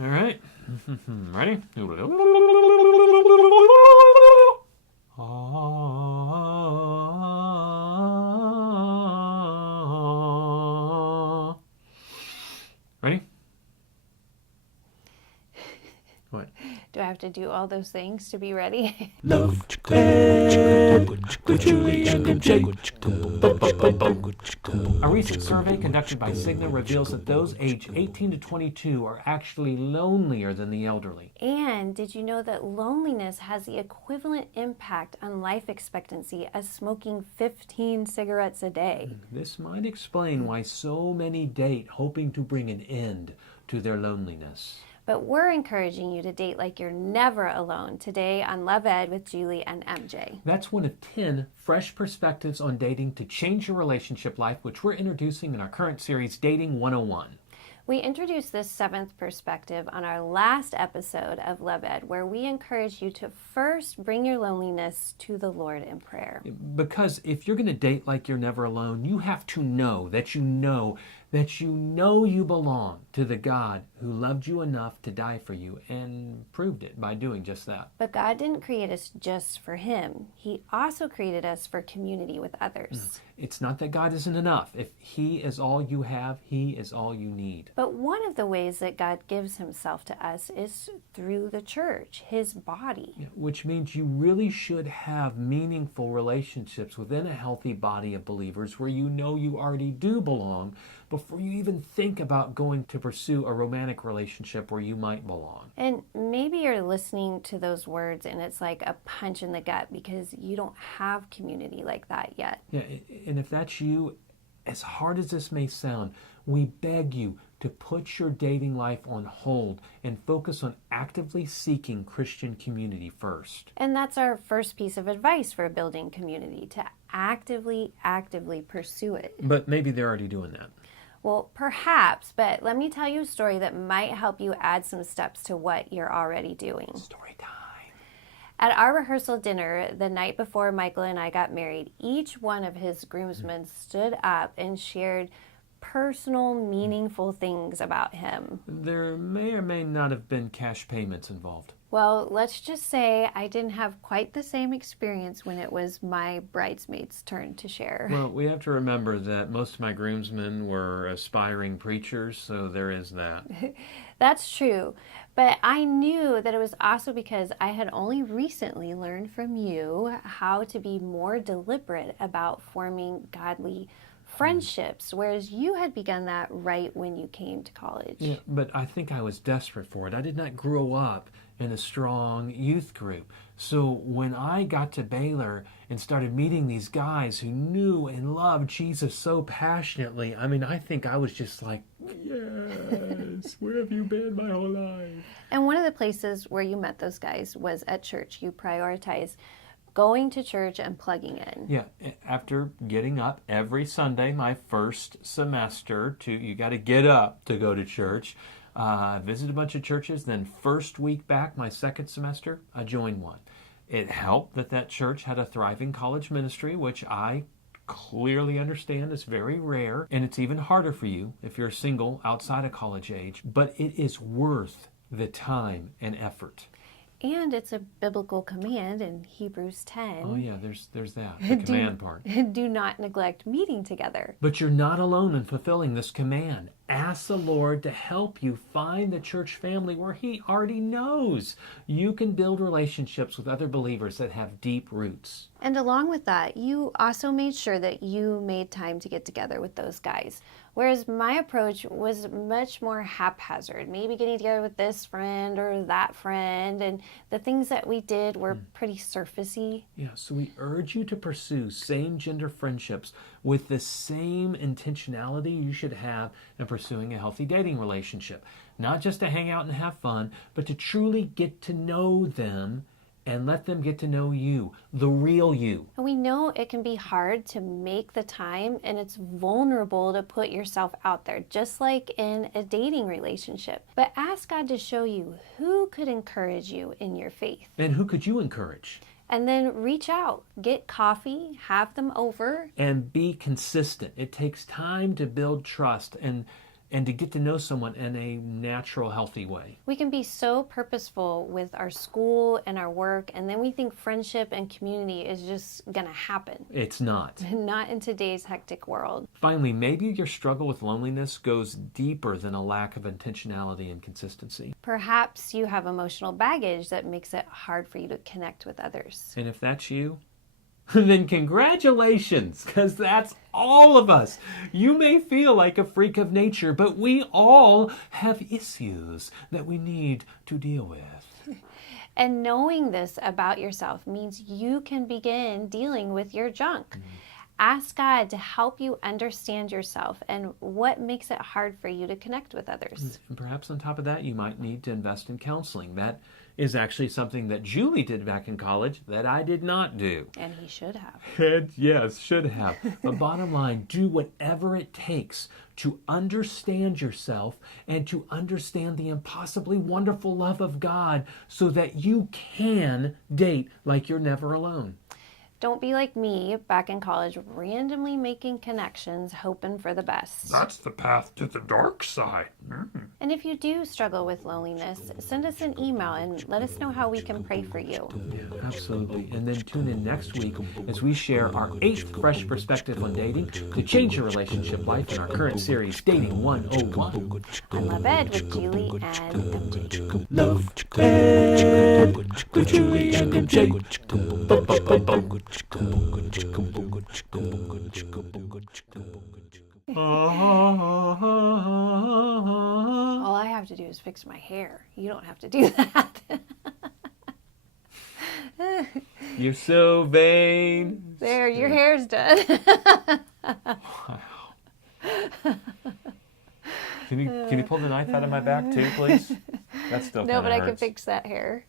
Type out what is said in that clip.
All right. Ready? Ready? What? Do I have to do all those things to be ready? Love Ed with Julie and Jay. A recent survey conducted by Cigna reveals that those aged 18 to 22 are actually lonelier than the elderly. And did you know that loneliness has the equivalent impact on life expectancy as smoking 15 cigarettes a day? This might explain why so many date hoping to bring an end to their loneliness. But we're encouraging you to date like you're never alone today on Love Ed with Julie and MJ. That's one of 10 fresh perspectives on dating to change your relationship life, which we're introducing in our current series, Dating 101. We introduced this seventh perspective on our last episode of Love Ed, where we encourage you to first bring your loneliness to the Lord in prayer. Because if you're going to date like you're never alone, you have to know that you belong to the God who loved you enough to die for you and proved it by doing just that. But God didn't create us just for Him. He also created us for community with others. It's not that God isn't enough. If He is all you have, He is all you need. But one of the ways that God gives Himself to us is through the church, His body. Which means you really should have meaningful relationships within a healthy body of believers where you know you already do belong before you even think about going to pursue a romantic relationship where you might belong. And maybe you're listening to those words and it's like a punch in the gut because you don't have community like that yet. Yeah, and if that's you, as hard as this may sound, we beg you to put your dating life on hold and focus on actively seeking Christian community first. And that's our first piece of advice for building community, to actively pursue it. But maybe they're already doing that. Well, perhaps, but let me tell you a story that might help you add some steps to what you're already doing. Story time. At our rehearsal dinner the night before Michael and I got married, each one of his groomsmen stood up and shared personal, meaningful things about him. There may or may not have been cash payments involved. Well, let's just say I didn't have quite the same experience when it was my bridesmaid's turn to share. Well, we have to remember that most of my groomsmen were aspiring preachers, so there is that. That's true. But I knew that it was also because I had only recently learned from you how to be more deliberate about forming godly friendships, whereas you had begun that right when you came to college. Yeah, but I think I was desperate for it. I did not grow up in a strong youth group. So when I got to Baylor and started meeting these guys who knew and loved Jesus so passionately, I think I was just like, yes, where have you been my whole life? And one of the places where you met those guys was at church. You prioritized going to church and plugging in. Yeah, after getting up every Sunday my first semester, you got to get up to go to church. I visited a bunch of churches. Then first week back, my second semester, I joined one. It helped that church had a thriving college ministry, which I clearly understand is very rare, and it's even harder for you if you're single outside of college age, but it is worth the time and effort. And it's a biblical command in Hebrews 10. Oh yeah, there's that, the command part. Do not neglect meeting together. But you're not alone in fulfilling this command. Ask the Lord to help you find the church family where He already knows. You can build relationships with other believers that have deep roots. And along with that, you also made sure that you made time to get together with those guys. Whereas my approach was much more haphazard, maybe getting together with this friend or that friend, and the things that we did were pretty surfacey. Yeah, so we urge you to pursue same-gender friendships with the same intentionality you should have in pursuing a healthy dating relationship. Not just to hang out and have fun, but to truly get to know them and let them get to know you, the real you. And we know it can be hard to make the time, and it's vulnerable to put yourself out there, just like in a dating relationship. But ask God to show you who could encourage you in your faith. And who could you encourage? And then reach out, get coffee, have them over. And be consistent. It takes time to build trust, and and to get to know someone in a natural, healthy way. We can be so purposeful with our school and our work, and then we think friendship and community is just going to happen. It's not. Not in today's hectic world. Finally, maybe your struggle with loneliness goes deeper than a lack of intentionality and consistency. Perhaps you have emotional baggage that makes it hard for you to connect with others. And if that's you, then congratulations, because that's all of us. You may feel like a freak of nature, but we all have issues that we need to deal with. And knowing this about yourself means you can begin dealing with your junk. Ask God to help you understand yourself and what makes it hard for you to connect with others. And perhaps on top of that, you might need to invest in counseling. That is actually something that Julie did back in college that I did not do. And he should have. And yes, should have. But bottom line, do whatever it takes to understand yourself and to understand the impossibly wonderful love of God so that you can date like you're never alone. Don't be like me back in college, randomly making connections, hoping for the best. That's the path to the dark side. And if you do struggle with loneliness, send us an email and let us know how we can pray for you. Absolutely. And then tune in next week as we share our 8th fresh perspective on dating to change your relationship life in our current series, Dating 101. I Love Ed with Julie and MJ. Love Ed with Julie and MJ. All I have to do is fix my hair. You don't have to do that. You're so vain. There, your hair's done. Can you pull the knife out of my back too, please? That's still No, kinda but I can hurts. fix that hair.